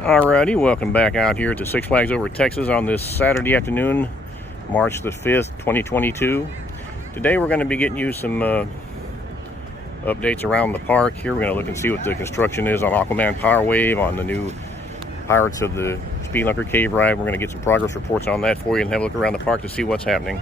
Alrighty, welcome back out here to Six Flags Over Texas on this Saturday afternoon, March the 5th, 2022. Today we're going to be getting you some updates around the park here. We're going to look and see what the construction is on Aquaman Power Wave, on the new Pirates of the Speelunker Cave ride. We're going to get some progress reports on that for you and have a look around the park to see what's happening.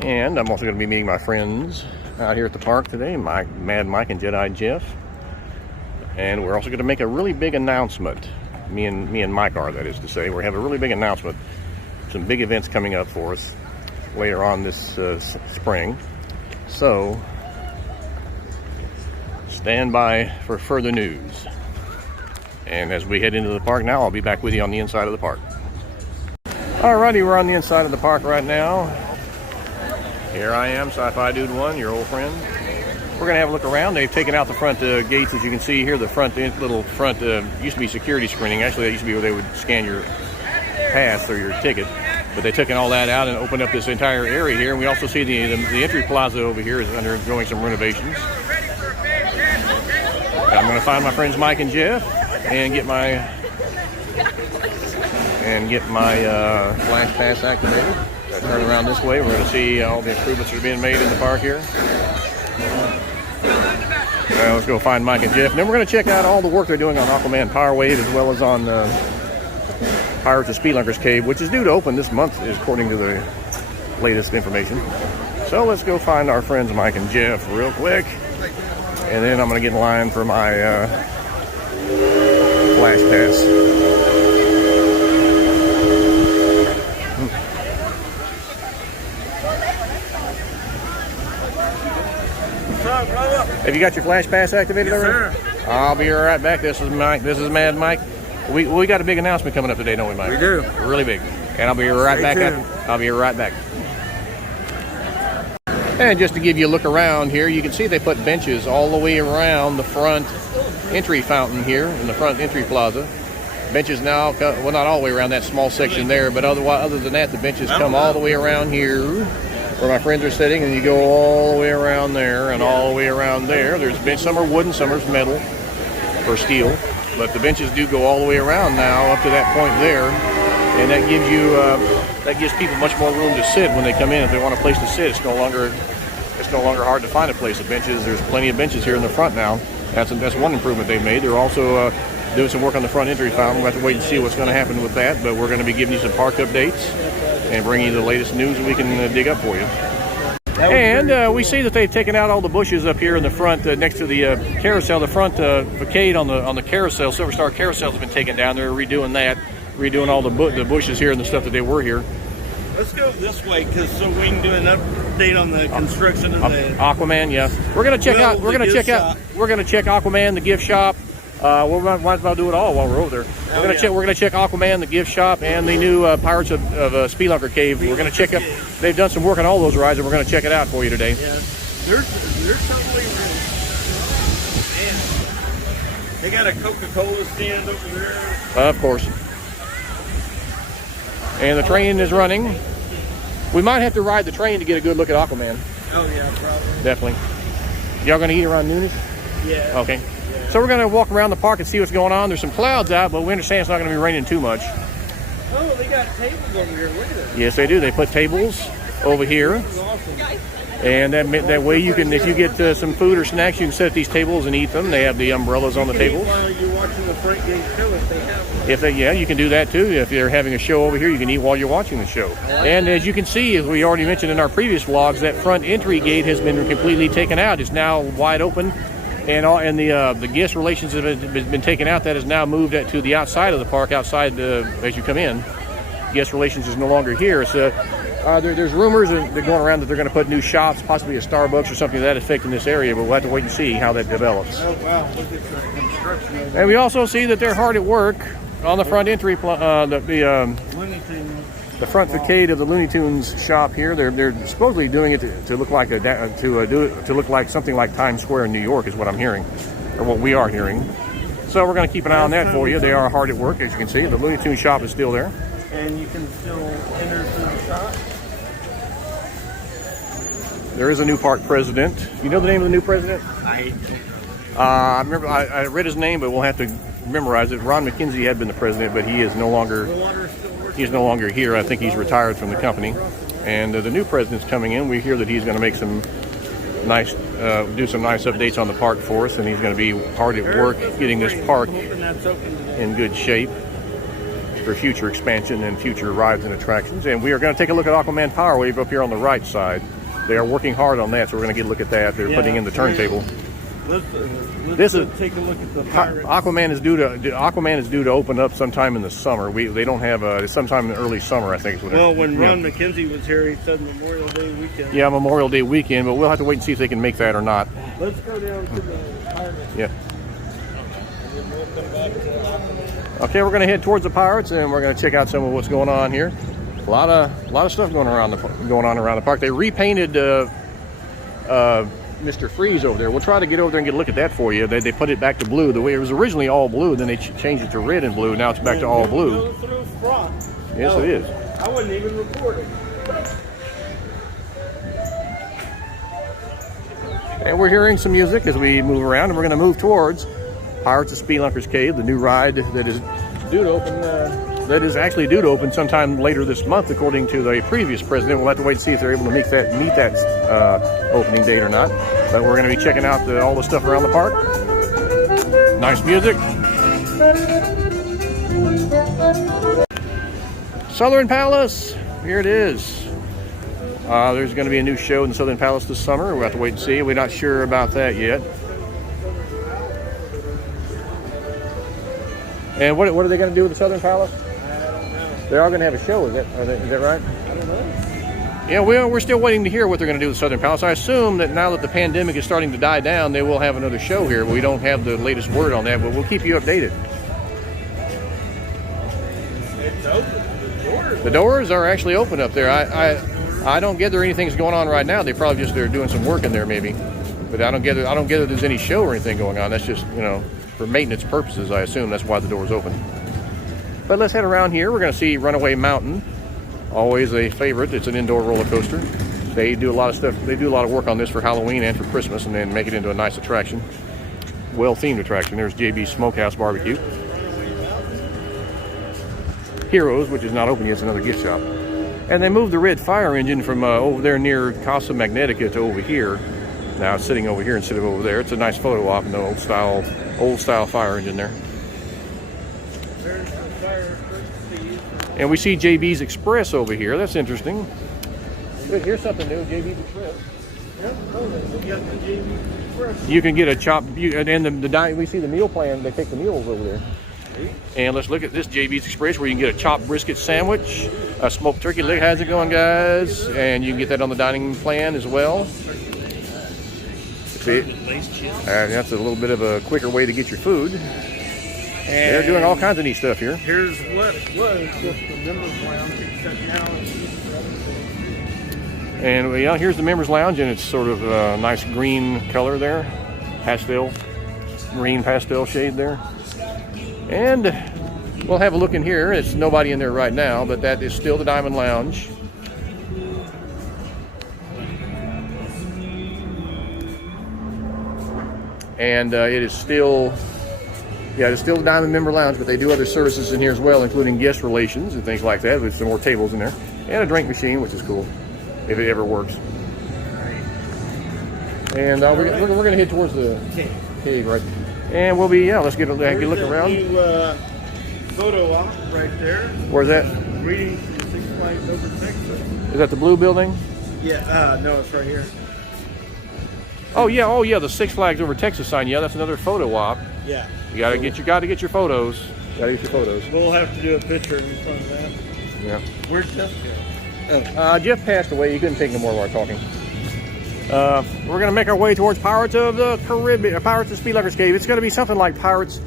And I'm also going to be meeting my friends out here at the park today, Mad Mike and Jedi Jeff. And we're also going to make a really big announcement. Me and Mike are, that is to say. We're having a really big announcement. Some big events coming up for us later on this spring. So, stand by for further news. And as we head into the park now, I'll be back with you on the inside of the park. Alrighty, we're on the inside of the park right now. Here I am, Sci-Fi Dude 1, your old friend. We're going to have a look around. They've taken out the front gates, as you can see here. The little front used to be security screening. Actually, that used to be where they would scan your pass or your ticket. But they've taken all that out and opened up this entire area here. And we also see the entry plaza over here is undergoing some renovations. I'm going to find my friends Mike and Jeff and get my flash pass activated. Turn around this way. We're going to see all the improvements that are being made in the park here. Let's go find Mike and Jeff. And then we're going to check out all the work they're doing on Aquaman Power Wave, as well as on Pirates of Speelunkers Cave, which is due to open this month, according to the latest information. So let's go find our friends Mike and Jeff real quick. And then I'm going to get in line for my flash pass. Have you got your flash pass activated already? Yes, sir. I'll be right back. This is Mike. This is Mad Mike. We got a big announcement coming up today, don't we, Mike? We do. Really big. And I'll be right back. I'll be right back. And just to give you a look around here, you can see they put benches all the way around the front entry fountain here in the front entry plaza. Benches now, well, not all the way around that small section there, but other than that, the benches come all the way around here where my friends are sitting, and you go all the way around there and all the way around there. There's been some are wooden, some are metal or steel, but the benches do go all the way around now up to that point there, and that gives people much more room to sit when they come in. If they want a place to sit, it's no longer hard to find a place. Of benches, there's plenty of benches here in the front now. That's one improvement they've made. They're also doing some work on the front entry fountain. We'll have to wait and see what's going to happen with that, but we're going to be giving you some park updates and bringing you the latest news we can dig up for you. And we see that they've taken out all the bushes up here in the front next to the carousel. The front facade on the carousel, Silver Star carousel, has been taken down. They're redoing that, redoing all the bushes here and the stuff that they were here. Let's go this way, so we can do an update on the construction of the Aquaman. Yeah, we're gonna check out. We're gonna check out. We're gonna check Aquaman, the gift shop. We might as well do it all while we're over there. We're gonna check Aquaman, the gift shop, and the new Pirates of Speelunker Cave. We're gonna check up. They've done some work on all those rides, and we're gonna check it out for you today. Yeah, they're totally ready. Man, they got a Coca-Cola stand over there. Of course. And the train is running. We might have to ride the train to get a good look at Aquaman. Oh yeah, probably. Definitely. Y'all gonna eat around noonish? Yeah. Okay. So we're going to walk around the park and see what's going on. There's some clouds out, but we understand it's not going to be raining too much. Oh, they got tables over here. Look at it. Yes, they do. They put tables over here. This is awesome. And that way you can, if you get some food or snacks, you can sit at these tables and eat them. They have the umbrellas on the tables. While you're watching the front gate show, if they have. Yeah, you can do that too. If they're having a show over here, you can eat while you're watching the show. And as you can see, as we already mentioned in our previous vlogs, that front entry gate has been completely taken out. It's now wide open. And the guest relations have been taken out. That is now moved to the outside of the park, outside as you come in. Guest relations is no longer here. So there's rumors that are going around that they're going to put new shops, possibly a Starbucks or something to that effect in this area, but we'll have to wait and see how that develops. Oh, wow. Look at the construction. And we also see that they're hard at work on the front entry, the front facade of the Looney Tunes shop here. They're supposedly doing it to look like to look like something like Times Square in New York, is what I'm hearing, or what we are hearing. So we're going to keep an eye on that for you. They are hard at work, as you can see. The Looney Tunes shop is still there. And you can still enter through the shop. There is a new park president. You know the name of the new president? I remember I read his name, but we'll have to memorize it. Ron McKenzie had been the president, but he is no longer. He's no longer here. I think he's retired from the company. And the new president's coming in. We hear that he's going to make some nice, do some nice updates on the park for us, and he's going to be hard at work getting this park in good shape for future expansion and future rides and attractions. And we are going to take a look at Aquaman Power Wave up here on the right side. They are working hard on that, so we're going to get a look at that. They're putting in the turntable. Let's take a look at the Pirates. Aquaman is due to open up sometime in the summer. They don't have it's sometime in the early summer, I think. Well, when Ron McKenzie was here, he said Memorial Day weekend. Yeah, Memorial Day weekend, but we'll have to wait and see if they can make that or not. Let's go down to the Pirates. Yeah. And then we'll come back to Aquaman. Okay, we're going to head towards the Pirates, and we're going to check out some of what's going on here. A lot of stuff going on around the park. They repainted Mr. Freeze over there. We'll try to get over there and get a look at that for you. They put it back to blue. The way it was originally all blue, then they changed it to red and blue. Now it's back to all blue. Through front. Yes, it is. I wouldn't even record it. And we're hearing some music as we move around, and we're going to move towards Pirates of Speelunkers Cave, the new ride that is due to open. That is actually due to open sometime later this month, according to the previous president. We'll have to wait and see if they're able to meet that opening date or not. But we're going to be checking out all the stuff around the park. Nice music. Southern Palace. Here it is. There's going to be a new show in the Southern Palace this summer. We'll have to wait and see. We're not sure about that yet. And what are they going to do with the Southern Palace? They are going to have a show, is that right? I don't know. Yeah, we're still waiting to hear what they're going to do with Southern Palace. I assume that now that the pandemic is starting to die down, they will have another show here. We don't have the latest word on that, but we'll keep you updated. It's open. The doors are actually open up there. I don't gather anything's going on right now. They're doing some work in there maybe, but I don't gather there's any show or anything going on. That's just for maintenance purposes. I assume that's why the door's open. But let's head around here. We're going to see Runaway Mountain. Always a favorite. It's an indoor roller coaster. They do a lot of stuff. They do a lot of work on this for Halloween and for Christmas, and then make it into a nice attraction. Well-themed attraction. There's JB's Smokehouse Barbecue. Heroes, which is not open yet, it's another gift shop. And they moved the red fire engine from over there near Casa Magnetica to over here. Now it's sitting over here instead of over there. It's a nice photo op in the old style fire engine there. And we see JB's Express over here. That's interesting. Here's something new, JB's Express. You can get a chop, and we see the meal plan. They take the meals over there. And let's look at this JB's Express, where you can get a chopped brisket sandwich, a smoked turkey. Look, how's it going, guys? And you can get that on the dining plan as well. See, that's a little bit of a quicker way to get your food. And they're doing all kinds of neat stuff here. Here's what was just the members lounge, except now it's used for other things. And yeah, here's the members lounge, and it's sort of a nice green color there, green pastel shade there. And we'll have a look in here. It's nobody in there right now, but that is still the Diamond Lounge. And it is still the Diamond Member Lounge, but they do other services in here as well, including guest relations and things like that, with some more tables in there. And a drink machine, which is cool, if it ever works. And we're going to head towards the cave, right? And we'll be, let's get a look around. New photo op right there. Where's that? Greetings from Six Flags Over Texas. Is that the blue building? Yeah, no, it's right here. Oh yeah, the Six Flags Over Texas sign. Yeah, that's another photo op. Yeah. You gotta get your photos. We'll have to do a picture in front of that. Yeah. Where's Jeff go? Jeff passed away. He couldn't take no more while talking. We're gonna make our way towards Pirates of the Caribbean, Pirates of Speelunkers Cave. It's gonna be something like Pirates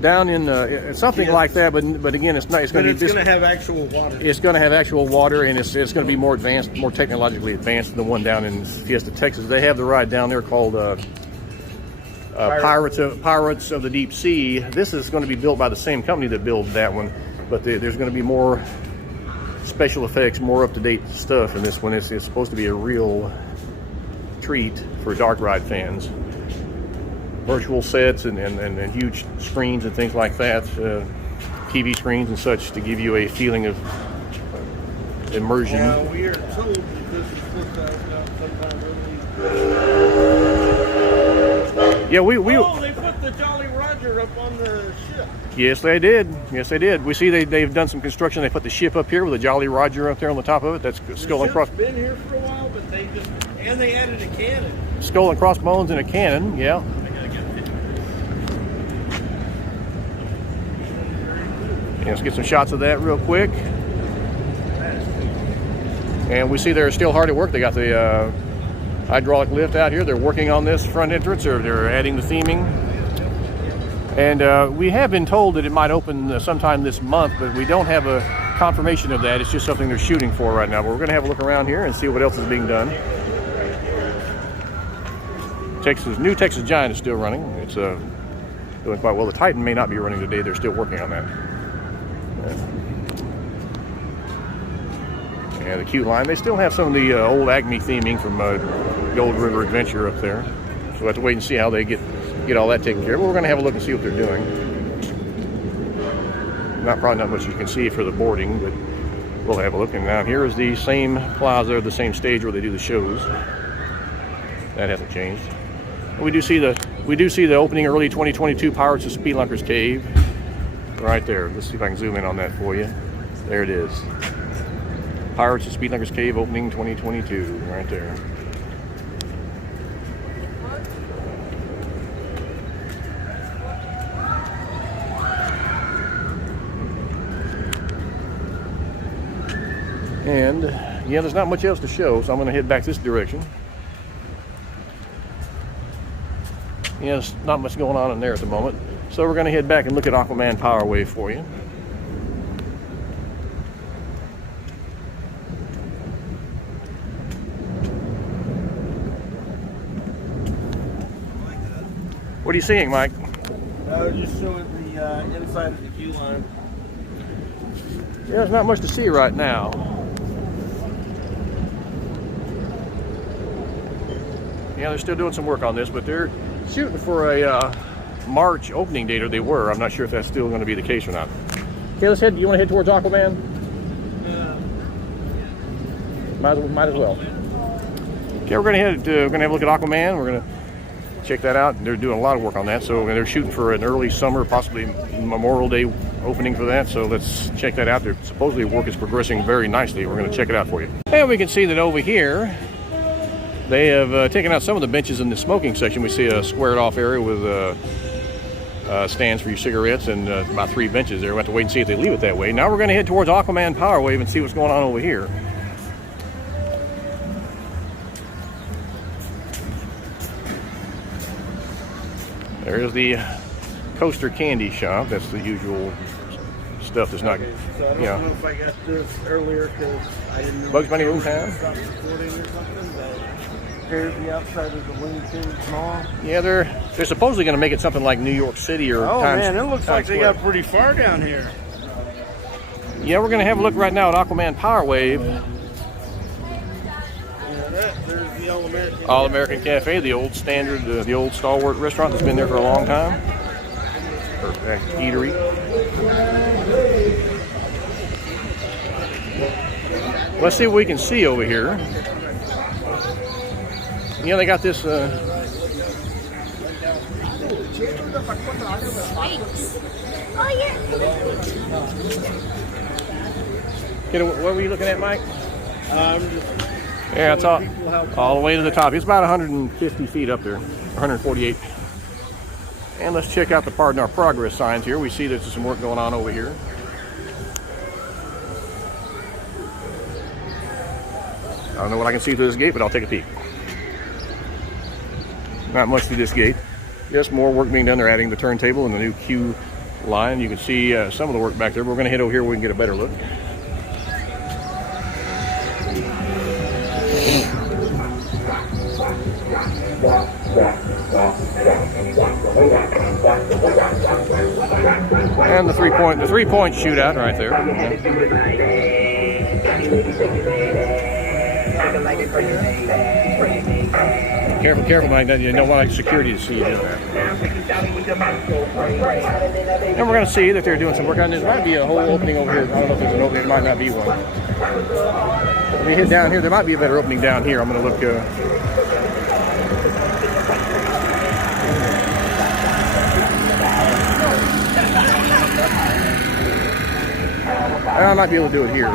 down in something like that, but again, it's not. It's gonna have actual water. It's gonna have actual water, and it's gonna be more advanced, more technologically advanced than the one down in Fiesta, Texas. They have the ride down there called Pirates of the Deep Sea. This is going to be built by the same company that built that one, but there's going to be more special effects, more up-to-date stuff in this one. It's supposed to be a real treat for dark ride fans. Virtual sets and huge screens and things like that, TV screens and such, to give you a feeling of immersion. Yeah, we are told that this is supposed to have sometime early. Yeah, Oh, they put the Jolly Roger up on the ship. Yes, they did. Yes, they did. We see they've done some construction. They put the ship up here with a Jolly Roger up there on the top of it. That's skull and cross. It's been here for a while, but they added a cannon. Skull and crossbones and a cannon. Yeah. Yeah, let's get some shots of that real quick. And we see they're still hard at work. They got the hydraulic lift out here. They're working on this front entrance, or they're adding the theming. And we have been told that it might open sometime this month, but we don't have a confirmation of that. It's just something they're shooting for right now. But we're going to have a look around here and see what else is being done. New Texas Giant is still running. It's doing quite well. The Titan may not be running today. They're still working on that. Yeah, the cute line. They still have some of the old Acme theming from Gold River Adventure up there. So we'll have to wait and see how they get all that taken care of. But we're going to have a look and see what they're doing. Probably not much you can see for the boarding, but we'll have a look. And now here is the same plaza, the same stage where they do the shows. That hasn't changed. We do see the opening early 2022 Pirates of Speelunkers Cave right there. Let's see if I can zoom in on that for you. There it is. Pirates of Speelunkers Cave opening 2022 right there. And yeah, there's not much else to show, so I'm going to head back this direction. Yeah, there's not much going on in there at the moment. So we're going to head back and look at Aquaman Power Wave for you. What are you seeing, Mike? Just showing the inside of the queue line. Yeah, there's not much to see right now. Yeah, they're still doing some work on this, but they're shooting for a March opening date, or they were. I'm not sure if that's still going to be the case or not. Okay, let's head. You want to head towards Aquaman? Might as well. Okay, we're going to have a look at Aquaman. We're going to check that out. They're doing a lot of work on that, so they're shooting for an early summer, possibly Memorial Day opening for that. So let's check that out. Supposedly work is progressing very nicely. We're going to check it out for you. And we can see that over here they have taken out some of the benches in the smoking section. We see a squared off area with stands for your cigarettes and about 3 benches there. We'll have to wait and see if they leave it that way. Now we're going to head towards Aquaman Power Wave and see what's going on over here. There's the coaster candy shop. That's the usual stuff that's not, okay, so I don't know if I got this earlier because I didn't know. Bugs Bunny Room Town? Recording or something, but here's the outside of the Looney Tunes Mall. Yeah, they're supposedly going to make it something like New York City or man, it looks like they got pretty far down here. Yeah, we're going to have a look right now at Aquaman Power Wave. There's the All-American Cafe, the old standard, the old stalwart restaurant that's been there for a long time. Or eatery. Let's see what we can see over here. Yeah, they got this. Oh, yeah. What were you looking at, Mike? Just Yeah, it's all the way to the top. It's about 150 feet up there, 148. And let's check out the Pardon Our Progress signs here. We see there's some work going on over here. I don't know what I can see through this gate, but I'll take a peek. Not much through this gate. Just more work being done. They're adding the turntable and the new queue line. You can see some of the work back there. But we're going to head over here where we can get a better look. And the three-point shootout right there. Careful, careful, Mike. You don't want security to see you doing that. And we're going to see that they're doing some work on this. There might be a whole opening over here. I don't know if there's an opening. There might not be one. Let me hit down here. There might be a better opening down here. I'm going to look. I might be able to do it here.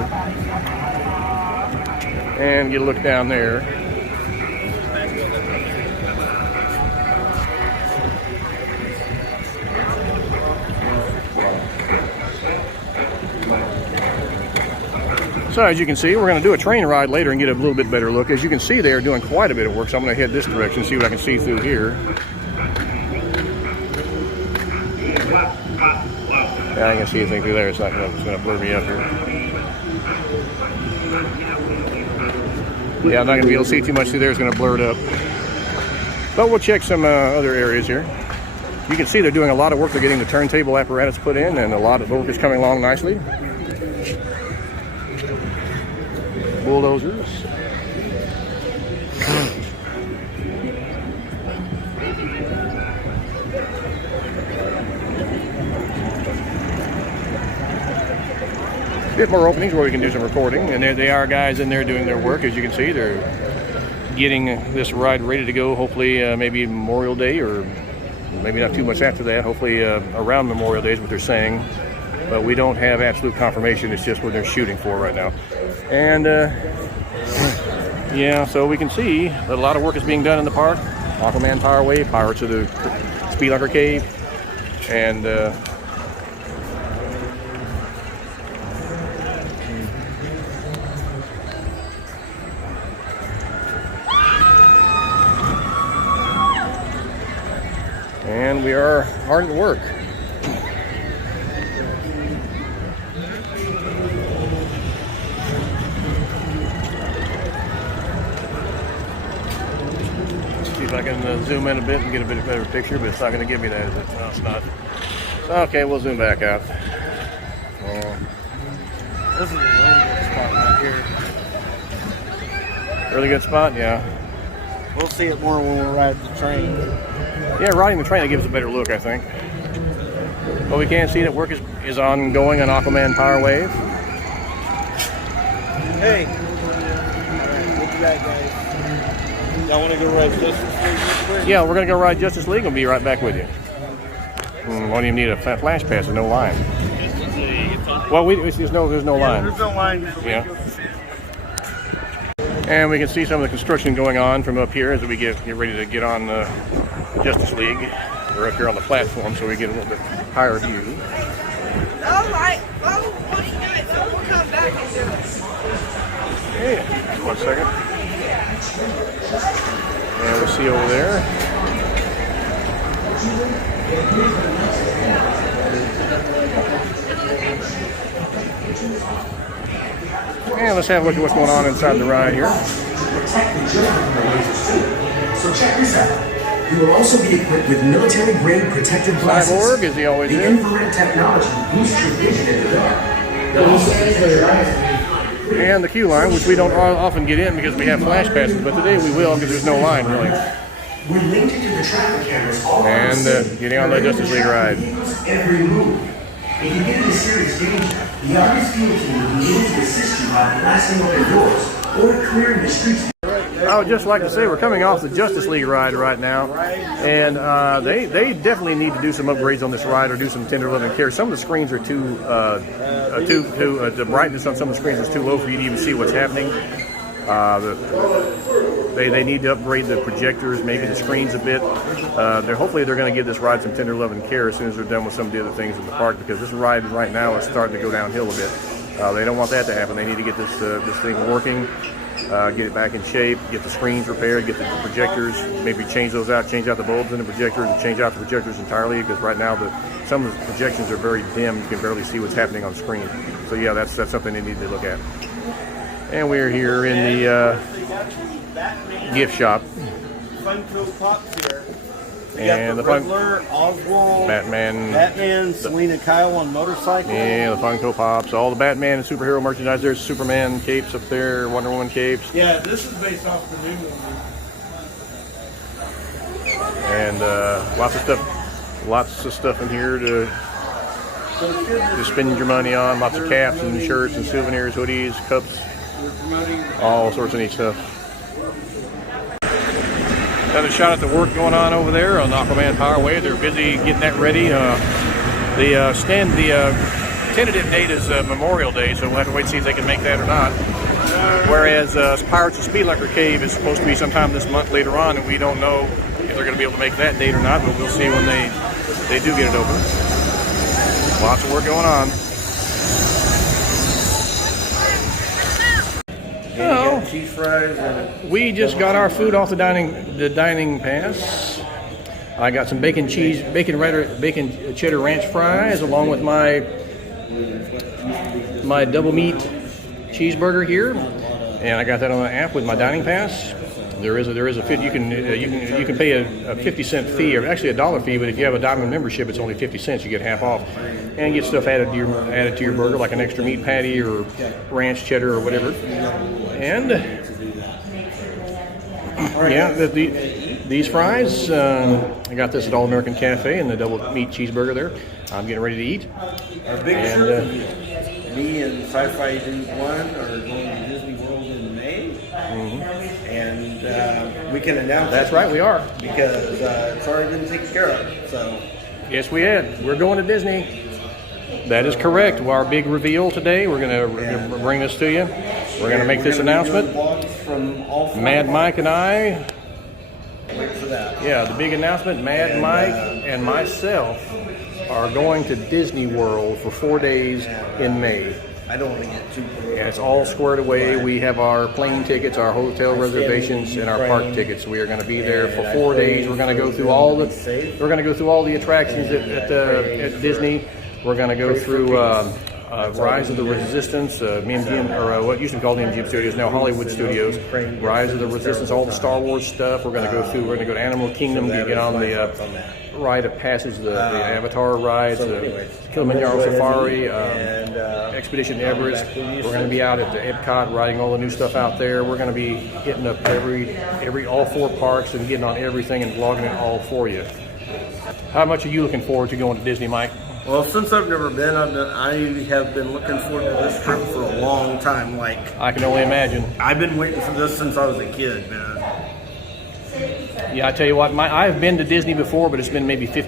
And get a look down there. So as you can see, we're going to do a train ride later and get a little bit better look. As you can see, they are doing quite a bit of work, so I'm going to head this direction and see what I can see through here. Yeah, I can see anything through there. It's not going to blur me up here. Yeah, I'm not going to be able to see too much through there. It's going to blur it up. But we'll check some other areas here. You can see they're doing a lot of work. They're getting the turntable apparatus put in, and a lot of work is coming along nicely. Bulldozers. Bit more openings where we can do some recording, and there they are, guys in there doing their work. As you can see, they're getting this ride ready to go. Hopefully, maybe Memorial Day, or maybe not too much after that. Hopefully, around Memorial Day is what they're saying, but we don't have absolute confirmation. It's just what they're shooting for right now. And yeah, so we can see that a lot of work is being done in the park. Aquaman Power Wave, Pirates of the Speelunker Cave, and we are hard at work. See if I can zoom in a bit and get a bit better picture, but it's not going to give me that, is it? No, it's not. Okay, we'll zoom back out. This is a really good spot right here. Really good spot, yeah. We'll see it more when we ride the train. Yeah, riding the train, it gives a better look, I think. But we can see that work is ongoing on Aquaman Power Wave. Hey! Alright, what you got, guys? Y'all want to go ride Justice League real quick? Yeah, we're going to go ride Justice League and be right back with you. Won't even need a flash pass with no line. Well, there's no line. There's no line. Yeah. And we can see some of the construction going on from up here as we get ready to get on Justice League. We're up here on the platform, so we get a little bit higher view. All right. Well, what do you guys? So we'll come back and do it. Hey, 1 second. And we'll see over there. And let's have a look at what's going on inside the ride here. So check this out. You will also be equipped with military-grade protective glasses. Cyborg, as he always the is. infrared technology boosts your vision in the dark. They'll also enter your eyes. And the queue line, which we don't often get in because we have flash passes, but today we will because there's no line really. We're linked to the traffic cameras all around And the city. getting on the Justice League ride. Every move. If you get into serious danger, the Argus field team will be able to assist you by blasting open doors or clearing the streets. I would just like to say we're coming off the Justice League ride right now, and they definitely need to do some upgrades on this ride or do some tender loving care. Some of the screens are the brightness on some of the screens is too low for you to even see what's happening. They need to upgrade the projectors, maybe the screens a bit. Hopefully they're going to give this ride some tender loving care as soon as they're done with some of the other things in the park, because this ride right now is starting to go downhill a bit. They don't want that to happen. They need to get this thing working. Get it back in shape, get the screens repaired, get the projectors, maybe change those out, change out the bulbs in the projectors, and change out the projectors entirely, because right now some of the projections are very dim. You can barely see what's happening on screen. So yeah, that's something they need to look at. And we're here in the gift shop. Funko Pops here. We got the fun Riddler, Oswald, Batman, Selena Kyle on motorcycle. yeah, the Funko Pops, all the Batman and superhero merchandise. There's Superman capes up there, Wonder Woman capes, Yeah, this is based off the new movie. and lots of stuff in here to spend your money on. Lots of caps and shirts and souvenirs, hoodies, cups, all sorts of neat stuff. Another shot at the work going on over there on Aquaman Power Wave. They're busy getting that ready. The tentative date is Memorial Day, so we'll have to wait and see if they can make that or not. Whereas Pirates of Speelunker Cave is supposed to be sometime this month later on, and we don't know if they're going to be able to make that date or not, but we'll see when they do get it open. Lots of work going on. Oh, cheese fries and We just got our food off the dining pass. I got some bacon cheddar ranch fries along with my double meat cheeseburger here, and I got that on the app with my dining pass. There is a fit. You can pay a 50-cent fee, or actually $1 fee, but if you have a diamond membership, it's only 50 cents. You get half off, and you get stuff added to your burger, like an extra meat patty or ranch cheddar or whatever. And yeah, these fries, I got this at All American Cafe and the double meat cheeseburger there. I'm getting ready to eat. our big me and Sci-Fi Agent 1 are going to Disney World in May. And we can announce That's right, we are. because it's already been taken care of. So Yes, we had. We're going to Disney. That is correct. Our big reveal today. We're going to bring this to you. We're going to make this announcement. From all four. Mad Mike and I. Wait for that. Yeah, the big announcement. Mad Mike and myself are going to Disney World for 4 days in May. I don't want to get too. Yeah, it's all squared away. We have our plane tickets, our hotel reservations, and our park tickets. We are going to be there for 4 days. We're going to go through all the attractions at Disney. We're going to go through Rise of the Resistance, MGM, or what used to be called MGM Studios, now Hollywood Studios. Rise of the Resistance, all the Star Wars stuff. We're going to go through. We're going to go to Animal Kingdom, get on the ride of passage, the Avatar rides, the Kilimanjaro Safari, Expedition Everest. We're going to be out at the Epcot riding all the new stuff out there. We're going to be hitting up all 4 parks and getting on everything and vlogging it all for you. How much are you looking forward to going to Disney, Mike? Well, since I've never been, I have been looking forward to this trip for a long time. Like, I can only imagine. I've been waiting for this since I was a kid, man. Yeah, I tell you what, I've been to Disney before, but it's been maybe 10 or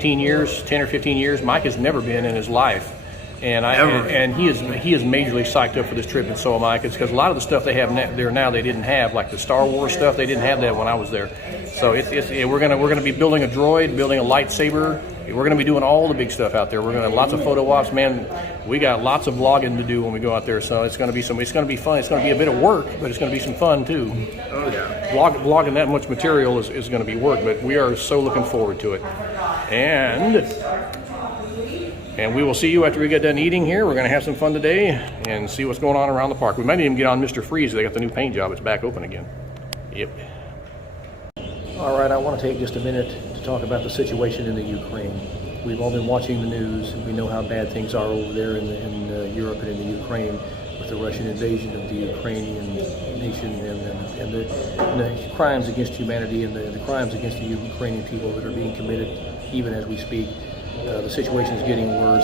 15 years. Mike has never been in his life. And he is majorly psyched up for this trip, and so am I. Because a lot of the stuff they have there now they didn't have, like the Star Wars stuff. They didn't have that when I was there. So we're gonna be building a droid, building a lightsaber. We're gonna be doing all the big stuff out there. We're gonna have lots of photo ops, man. We got lots of vlogging to do when we go out there. So it's gonna be fun. It's gonna be a bit of work, but it's gonna be some fun too. Oh yeah. Vlogging that much material is gonna be work, but we are so looking forward to it. And we will see you after we get done eating here. We're going to have some fun today and see what's going on around the park. We might even get on Mr. Freeze. They got the new paint job. It's back open again. Yep. All right, I want to take just a minute to talk about the situation in the Ukraine. We've all been watching the news, and we know how bad things are over there in Europe and in the Ukraine with the Russian invasion of the Ukrainian nation and the crimes against humanity and the crimes against the Ukrainian people that are being committed even as we speak. The situation is getting worse,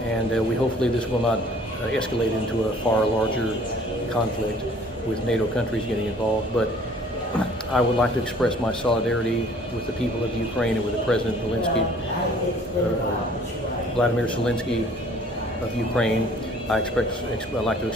and hopefully this will not escalate into a far larger conflict with NATO countries getting involved. But I would like to express my solidarity with the people of Ukraine and with the President Vladimir Zelensky of Ukraine. I'd like to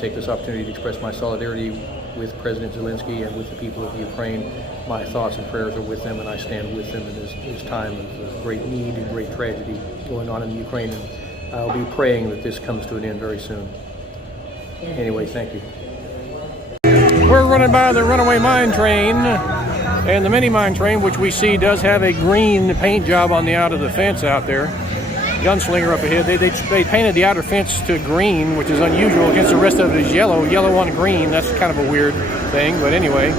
take this opportunity to express my solidarity with President Zelensky and with the people of Ukraine. My thoughts and prayers are with them, and I stand with them in this time of great need and great tragedy going on in the Ukraine. And I'll be praying that this comes to an end very soon. Anyway, thank you. We're running by the Runaway Mine train, and the mini mine train, which we see does have a green paint job on the out of the fence out there. Gunslinger up ahead. They painted the outer fence to green, which is unusual against the rest of it is yellow on green. That's kind of a weird thing, but anyway.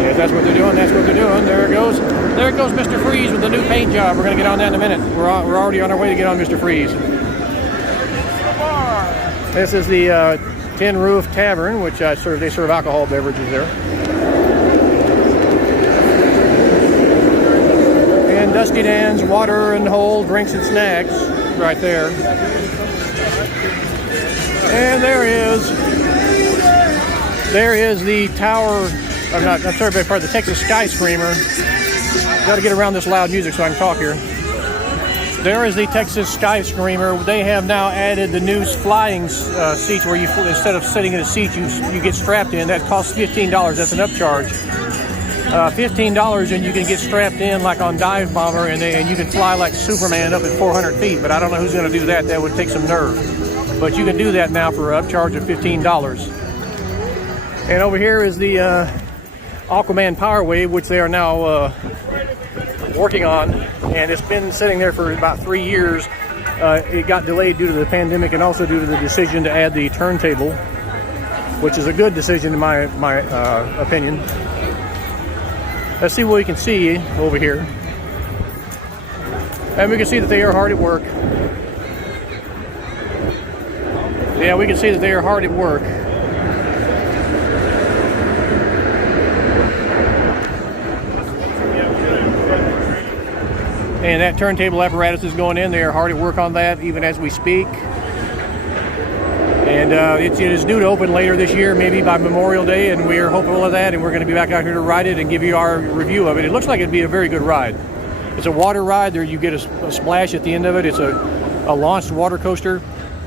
Yeah, If that's what they're doing, that's what they're doing. There it goes. There it goes, Mr. Freeze with the new paint job. We're going to get on that in a minute. We're already on our way to get on Mr. Freeze. This is the Tin Roof Tavern, which they serve alcohol beverages there. And Dusty Dan's water and hole, drinks and snacks right there. And there is the tower. The Texas Skyscraper. Got to get around this loud music so I can talk here. There is the Texas Skyscraper. They have now added the new flying seats where you, instead of sitting in a seat, you get strapped in. That costs $15. That's an upcharge. $15 and you can get strapped in like on Dive Bomber, and you can fly like Superman up at 400 feet. But I don't know who's going to do that. That would take some nerve. But you can do that now for an upcharge of $15. And over here is the Aquaman Power Wave, which they are now working on, and it's been sitting there for about 3 years. It got delayed due to the pandemic and also due to the decision to add the turntable, which is a good decision in my opinion. Let's see what we can see over here. And we can see that they are hard at work. Yeah, we can see that they are hard at work. And that turntable apparatus is going in. They are hard at work on that even as we speak. And it is due to open later this year, maybe by Memorial Day, and we are hopeful of that, and we're going to be back out here to ride it and give you our review of it. It looks like it'd be a very good ride. It's a water ride. There you get a splash at the end of it. It's a launched water coaster.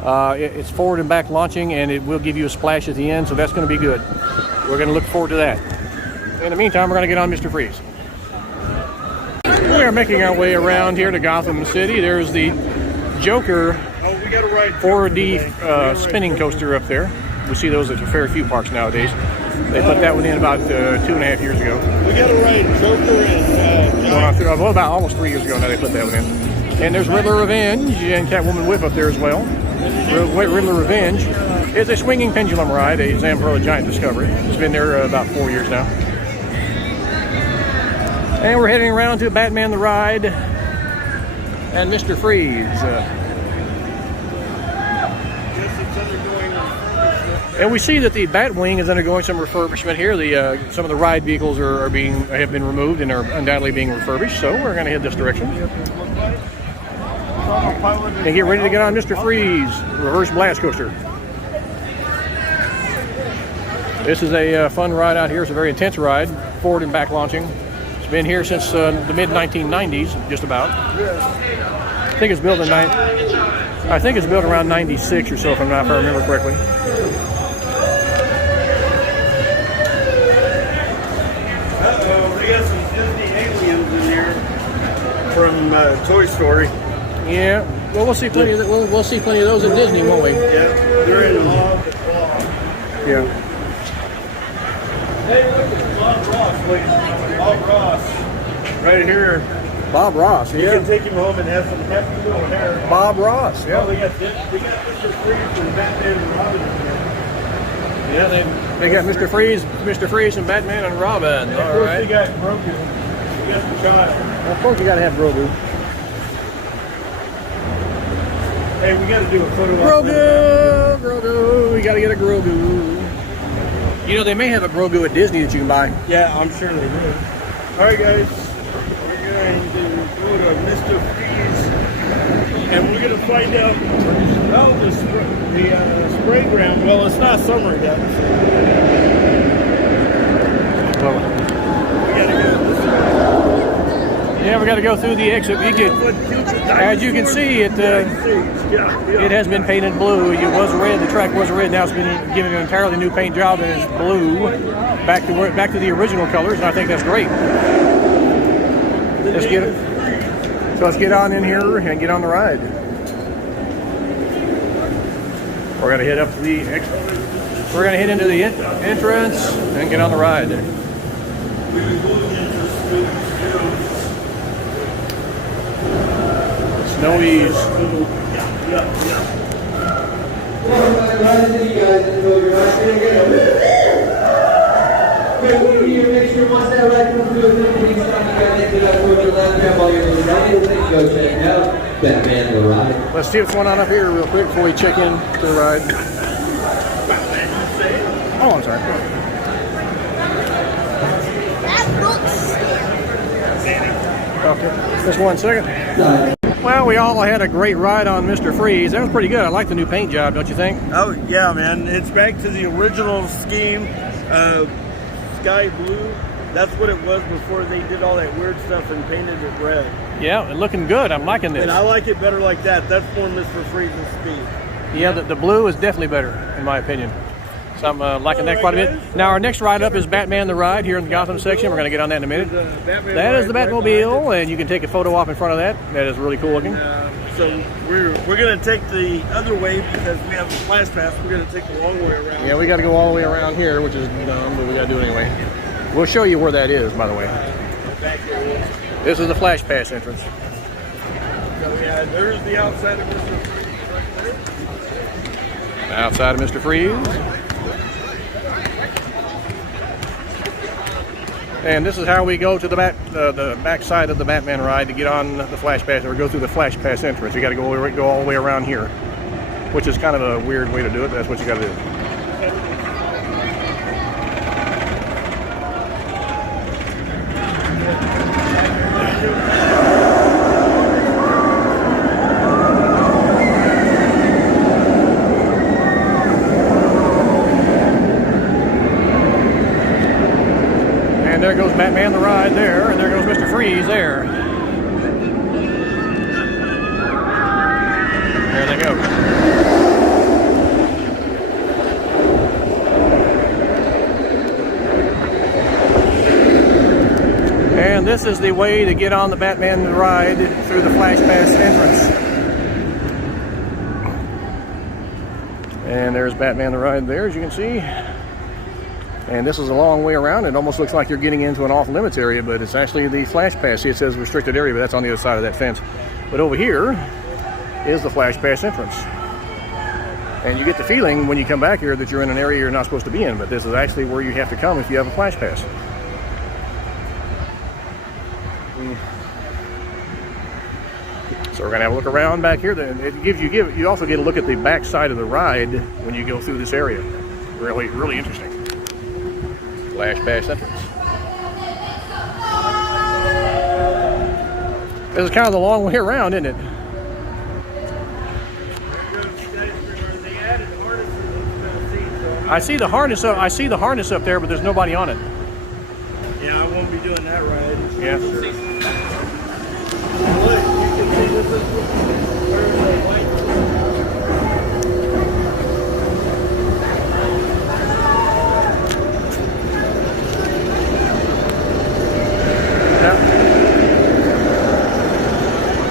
It's forward and back launching, and it will give you a splash at the end, so that's going to be good. We're going to look forward to that. In the meantime, we're going to get on Mr. Freeze. We are making our way around here to Gotham City. There's the Joker 4D spinning coaster up there. We see those at a fair few parks nowadays. They put that one in about 2.5 years ago. We got to ride Joker and about almost 3 years ago now they put that one in. And there's Riddler Revenge and Catwoman Whip up there as well. Riddler Revenge is a swinging pendulum ride, a Zambro Giant Discovery. It's been there about 4 years now. And we're heading around to Batman the Ride and Mr. Freeze. And we see that the Batwing is undergoing some refurbishment here. Some of the ride vehicles have been removed and are undoubtedly being refurbished. So we're going to head this direction and get ready to get on Mr. Freeze reverse blast coaster. This is a fun ride out here. It's a very intense ride, forward and back launching. It's been here since the mid 1990s, just about. I think it's built around 96 or so, if I remember correctly. They got some Disney aliens in here from Toy Story. Yeah, well, we'll see plenty of we'll see plenty of those in Disney, won't we? Yeah, they're in Bob. Yeah. Hey, look at Bob Ross, ladies and gentlemen. Bob Ross, right here. Bob Ross, yeah. You can take him home and have some hefty little hair. Bob Ross, yeah. Oh, they got Mr. Freeze and Batman and Robin in here. Yeah, they got Mr. Freeze, and Batman and Robin. And all of course, right. they got Grogu. They got the child. Well, of course, you got to have Grogu. Hey, we got to do a photo. Grogu. We got to get a Grogu. You know, they may have a Grogu at Disney that you can buy. Yeah, I'm sure they do. All right, guys. We're going to go to Mr. Freeze, and we're going to find out the spray ground. Well, it's not summer yet. Well, We got to go this way. yeah, we got to go through the exit. As you can see, it has been painted blue. It was red. The track was red. Now it's been given an entirely new paint job, and it's blue, back to the original colors. And I think that's great. Let's get on in here and get on the ride. We're gonna head up to the exit. We're gonna head into the entrance and get on the ride. Snowies. Okay, we'll be here. Make sure once that ride comes through, please stop you guys and get up towards your left, grab all your little bags, and go check out Batman the Ride. Let's see what's going on up here real quick before we check in to the ride. Oh, I'm sorry. That looks Okay, just 1 second. Well, we all had a great ride on Mr. Freeze. That was pretty good. I like the new paint job, don't you think? Oh yeah, man! It's back to the original scheme, sky blue. That's what it was before they did all that weird stuff and painted it red. Yeah, looking good. I'm liking this. And I like it better like that. That's more Mr. Freeze's speed. Yeah, the blue is definitely better, in my opinion. So I'm liking that quite a bit. Now, our next ride up is Batman the Ride here in the Gotham section. We're going to get on that in a minute. That is the Batmobile, and you can take a photo op in front of that. That is really cool looking. So we're going to take the other way because we have a flash pass. We're going to take the long way around. Yeah, we got to go all the way around here, which is dumb, but we got to do it anyway. We'll show you where that is, by the way. Back here it is. This is the Flash Pass entrance. So yeah, there's the outside of Mr. Freeze right there. Outside of Mr. Freeze. And this is how we go to the back side of the Batman ride to get on the Flash Pass, or go through the Flash Pass entrance. You got to go all the way around here, which is kind of a weird way to do it, but that's what you got to do. And there goes Batman the Ride there, and there goes Mr. Freeze there. There they go. And this is the way to get on the Batman Ride through the Flash Pass entrance. And there's Batman the Ride there, as you can see. And this is a long way around. It almost looks like you're getting into an off-limits area, but it's actually the Flash Pass. See, it says restricted area, but that's on the other side of that fence. But over here is the Flash Pass entrance. And you get the feeling when you come back here that you're in an area you're not supposed to be in, but this is actually where you have to come if you have a Flash Pass. So we're gonna have a look around back here. It gives you also get a look at the back side of the ride when you go through this area. Really, really interesting. Flash Pass entrance. This is kind of the long way around, isn't it? I see the harness up. I see the harness up there, but there's nobody on it. Yeah, I won't be doing that ride. Yeah. Look, you can see this is where the light.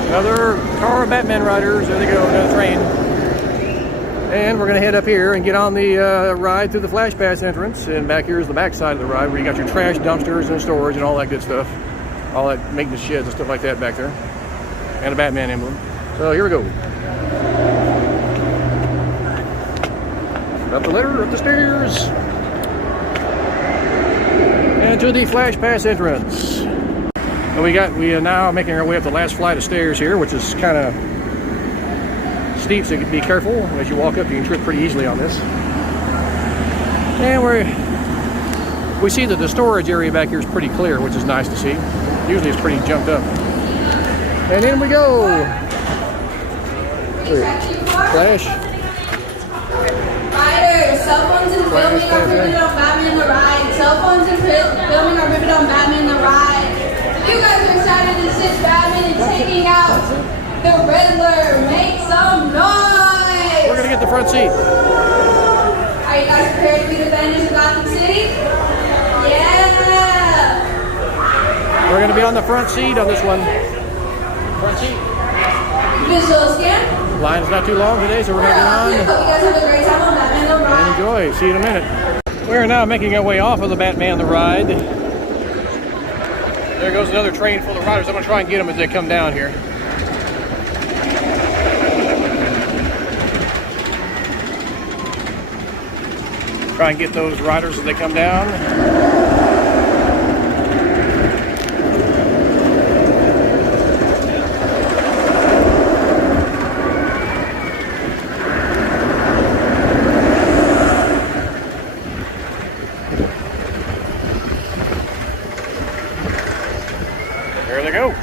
Another car of Batman riders. There they go, another train. And we're going to head up here and get on the ride through the Flash Pass entrance. And back here is the back side of the ride where you got your trash dumpsters and storage and all that good stuff. All that maintenance sheds and stuff like that back there. And a Batman emblem. So here we go. Up the ladder, up the stairs. And to the Flash Pass entrance. And we are now making our way up the last flight of stairs here, which is kind of steep, so you can be careful as you walk up. You can trip pretty easily on this. And we see that the storage area back here is pretty clear, which is nice to see. Usually it's pretty jumped up. And in we go. Flash. Riders, cell phones and filming are prohibited on Batman the Ride. Cell phones and filming are prohibited on Batman the Ride. You guys are excited to see Batman and taking out the Riddler. Make some noise! We're gonna get the front seat. Are you guys prepared to be defenders of Gotham City? Yeah! We're gonna be on the front seat on this one. Front seat. Visual scan. Line is not too long today, so we're gonna get on. Hope you guys have a great time on Batman the Ride. And enjoy. See you in a minute. We are now making our way off of the Batman the Ride. There goes another train full of riders. I'm going to try and get them as they come down here. Try and get those riders as they come down. There they go.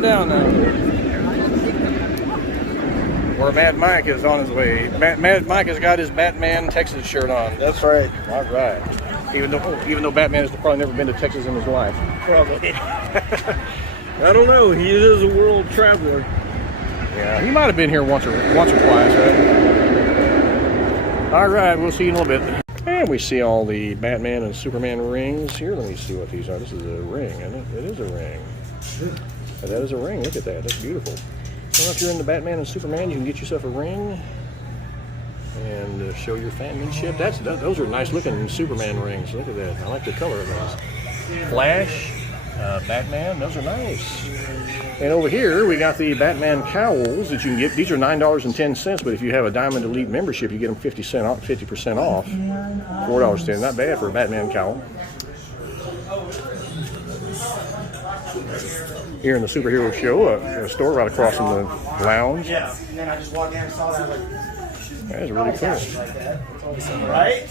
Down now. Where Mad Mike is on his way. Mad Mike has got his Batman Texas shirt on. That's right. All right. Even though Batman has probably never been to Texas in his life. Probably. I don't know. He is a world traveler. Yeah, he might have been here once or twice, right? All right, we'll see you in a little bit. And we see all the Batman and Superman rings here. Let me see what these are. This is a ring, isn't it? It is a ring. That is a ring. Look at that. That's beautiful. Well, if you're into Batman and Superman, you can get yourself a ring and show your fanmanship. Those are nice looking Superman rings. Look at that. I like the color of those. Flash, Batman. Those are nice. And over here, we got the Batman cowls that you can get. These are $9.10, but if you have a Diamond Elite membership, you get them 50% off. $4.10. Not bad for a Batman cowl. Here in the superhero show, a store right across from the lounge. Yeah, and then I just walked in and saw that. That is really cool. Right?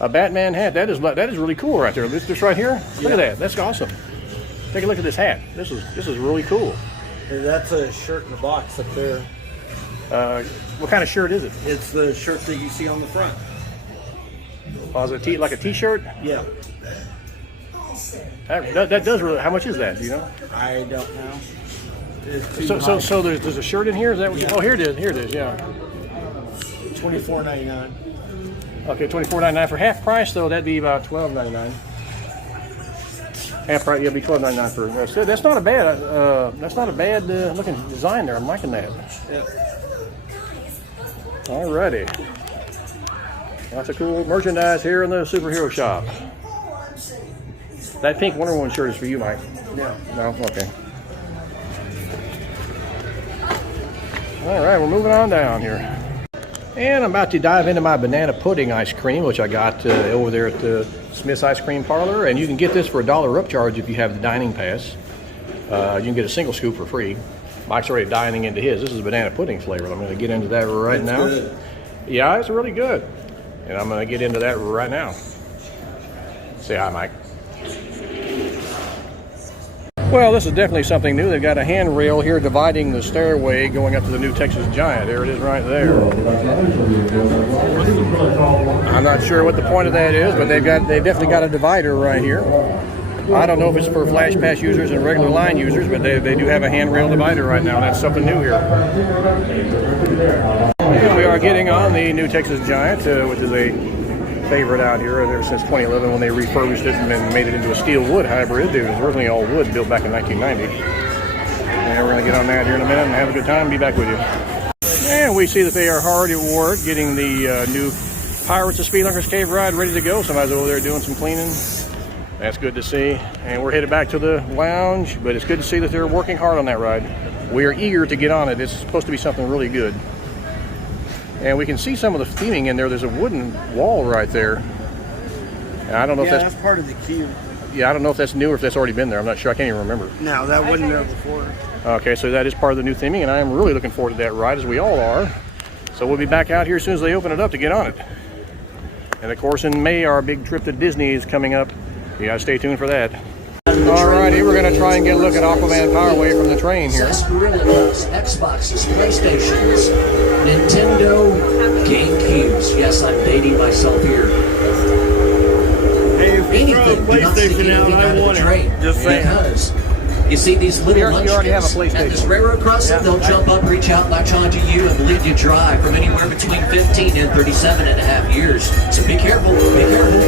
A Batman hat. That is really cool right there. This right here. Look at that. That's awesome. Take a look at this hat. This is really cool. That's a shirt in the box up there. What kind of shirt is it? It's the shirt that you see on the front. Oh, is it like a T-shirt? Yeah. That does really. How much is that? Do you know? I don't know. So there's a shirt in here. Is that what? Yeah. Oh, here it is. Here it is. Yeah. $24.99. Okay, $24.99 for half price though. That'd be about $12.99. Half price. Yeah, it'd be $12.99 for. That's not a bad. That's not a bad looking design there. I'm liking that. Yeah. Alrighty. Lots of cool merchandise here in the superhero shop. That pink Wonder Woman shirt is for you, Mike. Yeah. No? Okay. All right, we're moving on down here. And I'm about to dive into my banana pudding ice cream, which I got over there at the Smith's Ice Cream Parlor. And you can get this for $1 upcharge if you have the dining pass. You can get a single scoop for free. Mike's already dining into his. This is banana pudding flavor. I'm going to get into that right now. Good. Yeah, it's really good. And I'm going to get into that right now. Say hi, Mike. Well, this is definitely something new. They've got a handrail here dividing the stairway going up to the new Texas Giant. There it is right there. I'm not sure what the point of that is, but they've definitely got a divider right here. I don't know if it's for Flash Pass users and regular line users, but they do have a handrail divider right now. That's something new here. And we are getting on the new Texas Giant, which is a favorite out here ever since 2011 when they refurbished it and then made it into a steel wood hybrid. It was originally all wood, built back in 1990. And we're going to get on that here in a minute and have a good time and be back with you. And we see that they are hard at work getting the new Pirates of Speelunkers Cave ride ready to go. Somebody's over there doing some cleaning. That's good to see. And we're headed back to the lounge, but it's good to see that they're working hard on that ride. We are eager to get on it. It's supposed to be something really good. And we can see some of the theming in there. There's a wooden wall right there. And I don't know if that's part of the queue. Yeah, I don't know if that's new or if that's already been there. I'm not sure. I can't even remember. No, that wasn't there before. Okay, so that is part of the new theming, and I am really looking forward to that ride, as we all are. So we'll be back out here as soon as they open it up to get on it. And of course, in May, our big trip to Disney is coming up. You gotta stay tuned for that. Alrighty, we're gonna try and get a look at Aquaman Power Wave from the train here. Sarsaparillas, Xboxes, PlayStations, Nintendo, GameCubes. Yes, I'm dating myself here. Hey, if we throw a PlayStation out, I want it. Just saying. Because you see these little You already have a PlayStation. at this railroad crossing, they'll jump up, reach out, latch onto you, and lead you dry from anywhere between 15 and 37.5 years. So be careful, be careful.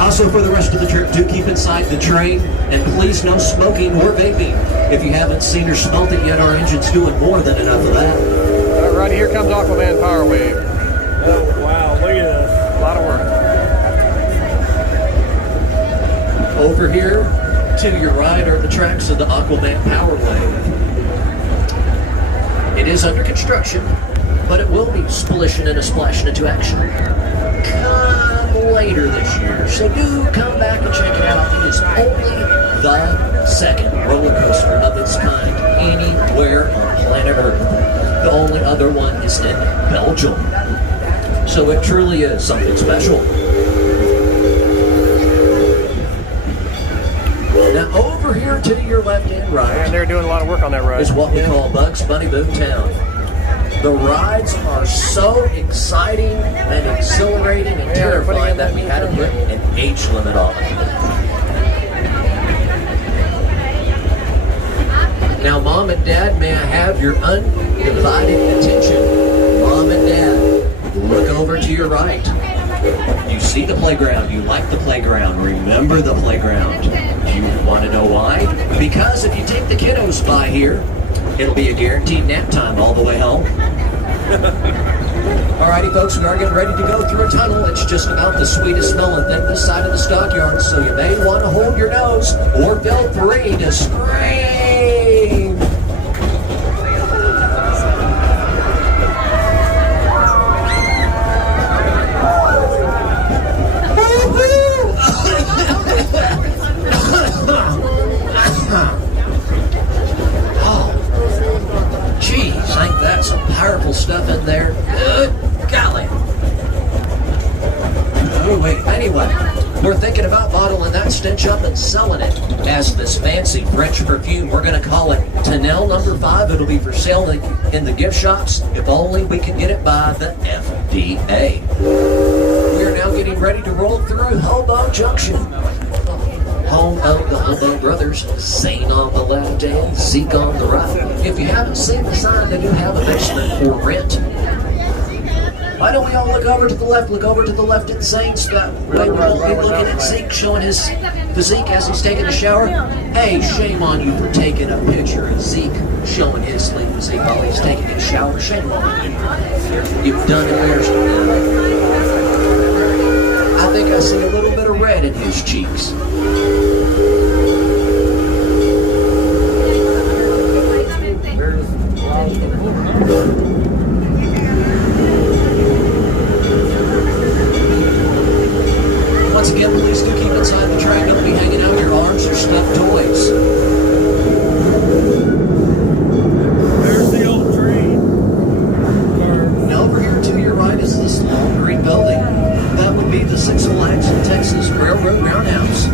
Also, for the rest of the trip, do keep inside the train, and please no smoking or vaping. If you haven't seen or smelt it yet, our engine's doing more than enough of that. Alrighty, here comes Aquaman Power Wave. Oh, wow, look at this. A lot of work. to your right are the tracks of the Aquaman Power Wave. It is under construction, but it will be splishing and splashing into action come later this year. So do come back and check it out. It is only the second roller coaster of its kind anywhere on planet Earth. The only other one is in Belgium. So it truly is something special. Now over here to your left and right, And they're doing a lot of work on that ride. is what we call Bugs Bunny Boomtown. The rides are so exciting and exhilarating and terrifying that we had to put an age limit on them. Now, Mom and Dad, may I have your undivided attention? Mom and Dad, look over to your right. You see the playground. You like the playground. Remember the playground. You want to know why? Because if you take the kiddos by here, it'll be a guaranteed nap time all the way home. Alrighty, folks, we are getting ready to go through a tunnel. It's just about the sweetest smelling thing this side of the stockyard, so you may want to hold your nose or feel free to scream. Ain't that some powerful stuff in there? Good golly. Oh, wait. Anyway, we're thinking about bottling that stench up and selling it as this fancy French perfume. We're going to call it Tanel No. 5. It'll be for sale in the gift shops if only we can get it by the FDA. We are now getting ready to roll through Hobo Junction. Home of the Hobo Brothers, Zane on the left and Zeke on the right. If you haven't seen the sign, they do have a basement for rent. Why don't we all look over to the left? Look over to the left at Zane's spot. Way we won't be looking at Zeke showing his physique as he's taking a shower. Hey, shame on you for taking a picture of Zeke showing his sleep physique while he's taking a shower. Shame on you. You've done embarrassing. I think I see a little bit of red in his cheeks. Once again, please do keep inside the train. Don't be hanging out your arms or stuffed toys. There's the old train. Now over here to your right is this long green building. That would be the Six Flags in Texas Railroad Roundhouse.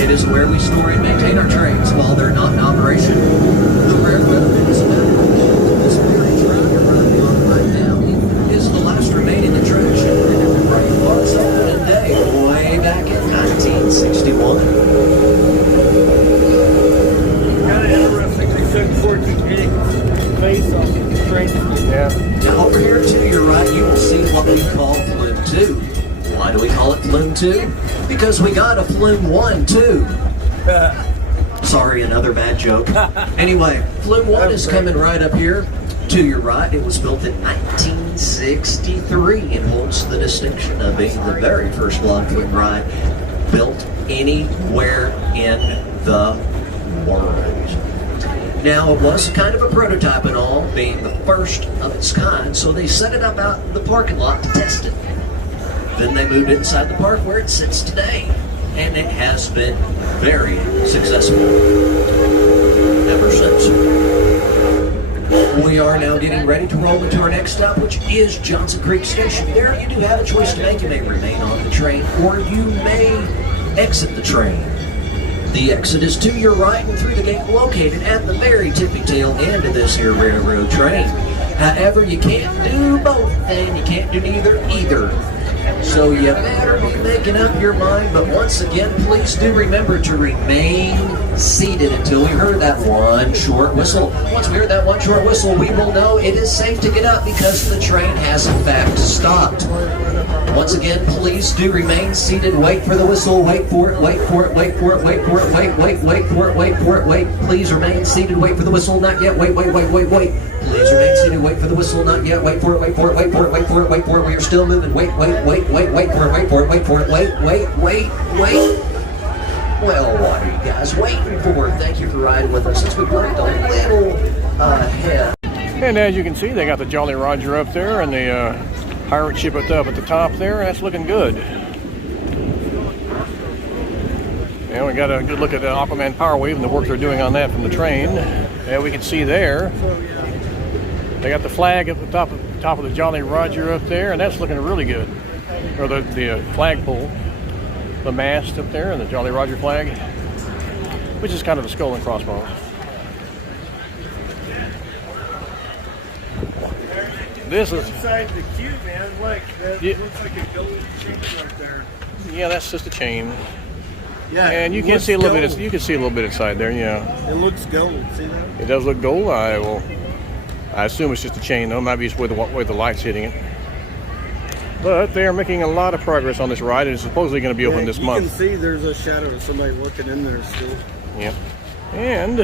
It is where we store and maintain our trains while they're not in operation. The railroad is about this very track you're riding on right now is the last remaining attraction, and it was opened day way back in 1961. Kind of interesting. They took 14 face off the train. Yeah. Now over here to your right, you will see what we call Flume 2. Why do we call it Flume 2? Because we got a Flume 1 too. Sorry, another bad joke. Anyway, Flume 1 is coming right up here to your right. It was built in 1963 and holds the distinction of being the very first log flume ride built anywhere in the world. Now, it was kind of a prototype and all, being the first of its kind, so they set it up out in the parking lot to test it. Then they moved inside the park where it sits today, and it has been very successful ever since. We are now getting ready to roll into our next stop, which is Johnson Creek Station. There you do have a choice to make. You may remain on the train, or you may exit the train. The exit is to your right and through the gate located at the very tippy tail end of this here railroad train. However, you can't do both, and you can't do neither either. So you better be making up your mind, but once again, please do remember to remain seated until we heard that one short whistle. Once we hear that one short whistle, we will know it is safe to get up because the train has in fact stopped. Once again, please do remain seated. Wait for the whistle. Wait for it. Wait for it. Wait for it. Wait for it. Wait for it. Wait for it. Wait. Please remain seated. Wait for the whistle. Not yet. Wait. Please remain seated. Wait for the whistle. Not yet. Wait for it. Wait for it. Wait for it. Wait for it. Wait for it. We are still moving. Wait for it. Wait for it. Wait for it. Wait. Well, what are you guys waiting for? Thank you for riding with us as we worked a little ahead. And as you can see, they got the Jolly Roger up there and the pirate ship up at the top there. That's looking good. And we got a good look at the Aquaman Power Wave and the work they're doing on that from the train. And we can see there, they got the flag at the top of the Jolly Roger up there, and that's looking really good. Or the flagpole, the mast up there, and the Jolly Roger flag, which is kind of a skull and crossbones. This is inside the cube, man. Like that looks like a gold chain right there. Yeah, that's just a chain. Yeah, and you can see a little bit. You can see a little bit inside there. Yeah, it looks gold. See that? It does look gold. I assume it's just a chain though. Maybe it's where the light's hitting it. But they are making a lot of progress on this ride, and it's supposedly going to be open this month. You can see there's a shadow of somebody working in there still. Yep. And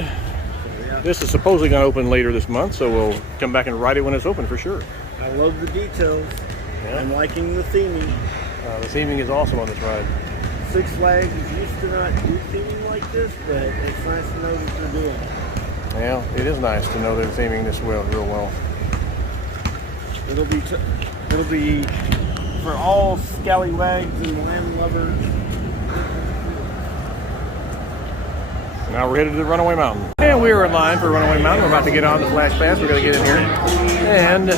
this is supposedly going to open later this month, so we'll come back and ride it when it's open for sure. I love the details. Yeah. I'm liking the theming. The theming is awesome on this ride. Six Flags used to not do theming like this, but it's nice to know that they're doing it. Yeah, it is nice to know they're theming this real well. It'll be for all scallywags and land lovers. Now we're headed to the Runaway Mountain. And we are in line for Runaway Mountain. We're about to get on the Flash Pass. We're going to get in here. And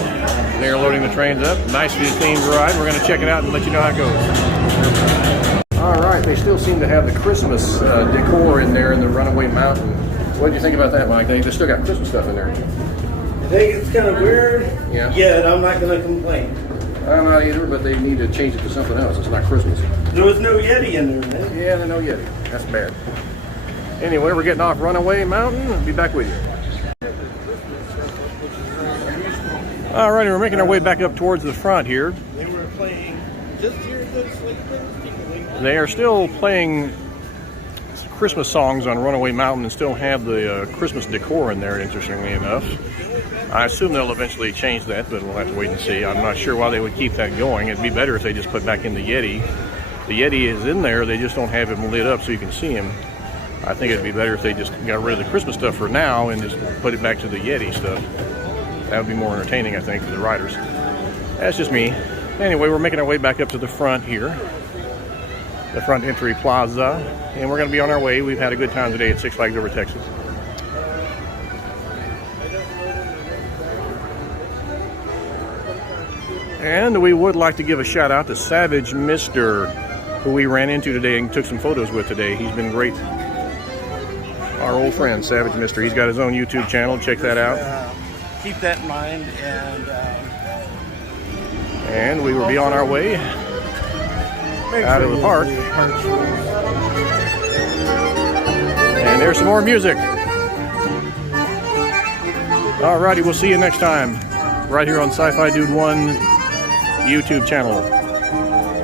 they're loading the trains up. Nicely themed ride. We're going to check it out and let you know how it goes. All right, they still seem to have the Christmas decor in there in the Runaway Mountain. What do you think about that, Mike? They still got Christmas stuff in there. I think it's kind of weird. Yeah. Yet I'm not going to complain. I'm not either, but they need to change it to something else. It's not Christmas. There was no Yeti in there, man. Yeah, there's no Yeti. That's bad. Anyway, we're getting off Runaway Mountain. I'll be back with you. All right, we're making our way back up towards the front here. They were playing just here this week. They are still playing Christmas songs on Runaway Mountain and still have the Christmas decor in there, interestingly enough. I assume they'll eventually change that, but we'll have to wait and see. I'm not sure why they would keep that going. It'd be better if they just put back in the Yeti. The Yeti is in there, they just don't have him lit up so you can see him. I think it'd be better if they just got rid of the Christmas stuff for now and just put it back to the Yeti stuff. That would be more entertaining, I think, for the riders. That's just me. Anyway, we're making our way back up to the front here. The front entry plaza. And we're going to be on our way. We've had a good time today at Six Flags Over Texas. And we would like to give a shout out to Savage Mr., who we ran into today and took some photos with today. He's been great. Our old friend, Savage Mr. He's got his own YouTube channel. Check that out. Keep that in mind. And we will be on our way out of the park. And there's some more music. Alrighty, we'll see you next time. Right here on Sci-Fi Dude 1 YouTube channel.